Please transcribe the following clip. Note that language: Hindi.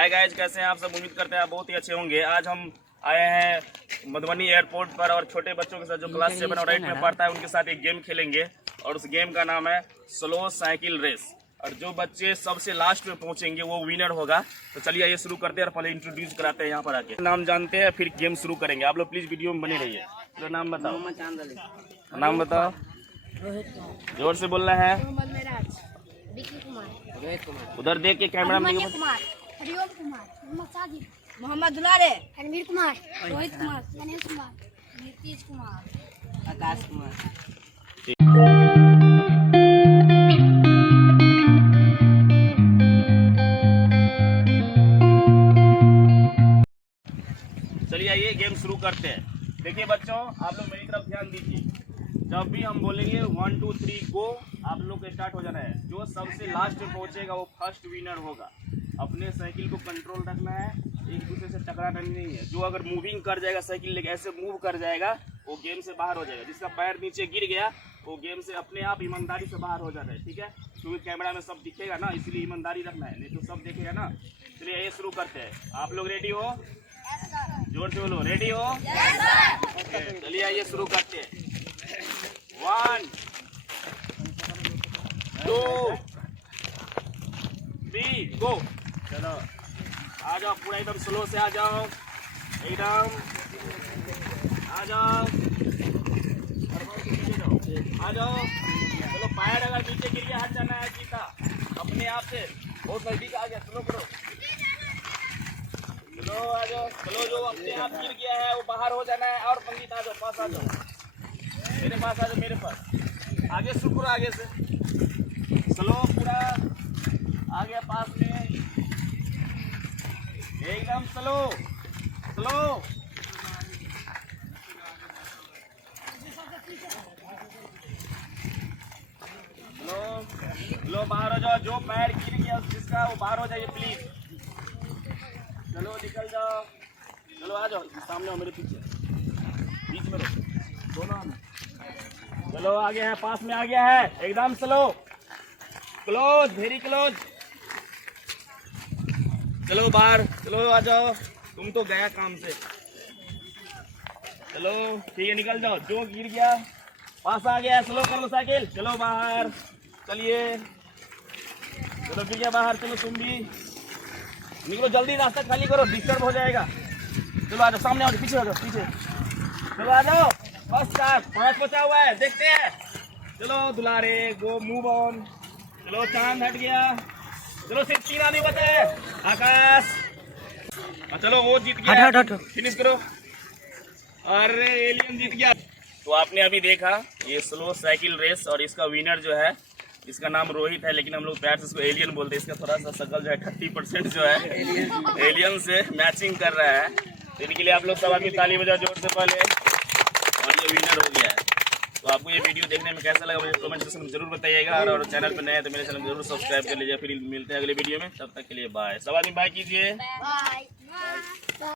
हाय गाइज, कैसे हैं आप सब? उम्मीद करते हैं आप बहुत ही अच्छे होंगे। आज हम आए हैं मधुबनी एयरपोर्ट पर और छोटे बच्चों के साथ जो क्लास 7 और 8 में पढ़ता है उनके साथ एक गेम खेलेंगे और उस गेम का नाम है स्लो साइकिल रेस। और जो बच्चे सबसे लास्ट में पहुंचेंगे वो विनर होगा। तो चलिए ये शुरू करते हैं और पहले इंट्रोड्यूस कराते हैं यहाँ पर आके। नाम जानते हैं फिर गेम शुरू करेंगे। आप लोग प्लीज वीडियो में बने रहिए। तो नाम बताओ। नाम बताओ, जोर से बोलना है। उधर देख के कैमरा में। हरिओम कुमार, मोहम्मद दुलारे, रणवीर कुमार, रोहित कुमार, गणेश कुमार, नीतीश कुमार, आकाश कुमार। चलिए आइए गेम शुरू करते हैं। देखिए बच्चों, आप लोग मेरी तरफ ध्यान दीजिए। जब भी हम बोलेंगे 1 2 3 गो, आप लोग को स्टार्ट हो जाना है। जो सबसे लास्ट में पहुंचेगा वो फर्स्ट विनर होगा। अपने साइकिल को कंट्रोल रखना है, एक दूसरे से टकराना नहीं है। जो अगर मूविंग कर जाएगा साइकिल लेके ऐसे मूव कर जाएगा वो गेम से बाहर हो जाएगा। जिसका पैर नीचे गिर गया वो गेम से अपने आप ईमानदारी से बाहर हो जाता है। ठीक है, क्योंकि कैमरा में सब दिखेगा ना, इसलिए ईमानदारी रखना है, नहीं तो सब देखेगा ना। चलिए ये शुरू करते हैं। आप लोग रेडी हो? जोर से बोलो, रेडी हो? चलिए आइए शुरू करते हैं। 1 2 3 गो। चलो आ जाओ, पूरा एकदम स्लो से आ जाओ, एकदम आ जाओ, आ जाओ। चलो पैर अगर नीचे गिर गया हट जाना है सीधा अपने आप से। बहुत नजदीक आ गया, स्लो करो, चलो आ जाओ। चलो जो अपने आप गिर गया है वो बाहर हो जाना है। और पंडित आ जाओ, पास आ जाओ, मेरे पास आ जाओ, मेरे पास। आगे शुरू करो, आगे से स्लो, पूरा आ गया पास में, एकदम स्लो स्लो। लो बाहर हो जाओ। जो पैर गिर गया जिसका वो बाहर हो जाइए प्लीज। चलो निकल जाओ। चलो आ जाओ, सामने हो, मेरे पीछे, बीच में रहो दोनों। चलो आगे है, पास में आ गया है, एकदम स्लो, क्लोज, वेरी क्लोज। चलो बाहर, चलो आ जाओ। तुम तो गया काम से। चलो ठीक है, निकल जाओ। जो गिर गया पास आ गया, स्लो कर लो साइकिल। चलो बाहर, चलिए। चलो गिर गया बाहर, चलो तुम भी निकलो, जल्दी रास्ता खाली करो, डिस्टर्ब हो जाएगा। चलो आ जाओ, सामने आओ, पीछे हो जाओ, पीछे। चलो आ जाओ, फर्स्ट क्लास 5 बचा हुआ है, देखते हैं। चलो दुलारे, गो, मूव ऑन। चलो चांद हट गया। चलो सिर्फ 3 आदमी बचे हैं। आकाश, चलो वो जीत गया, हट। फिनिश करो। अरे एलियन जीत गया। तो आपने अभी देखा ये स्लो साइकिल रेस और इसका विनर जो है, इसका नाम रोहित है, लेकिन हम लोग प्यार से इसको एलियन बोलते हैं। इसका थोड़ा सा शकल जो है 30% जो है एलियन से मैचिंग कर रहा है। तो इनके लिए आप लोग सब आदमी ताली बजाओ जोर से पहले। और ये विनर हो गया है। तो आपको ये वीडियो देखने में कैसा लगा मुझे कमेंट सेक्शन में जरूर बताइएगा। और चैनल पर नए हैं तो मेरे चैनल को जरूर सब्सक्राइब कर लीजिए। फिर मिलते हैं अगले वीडियो में, तब तक के लिए बाय। सब आदमी बाय कीजिए। बाय।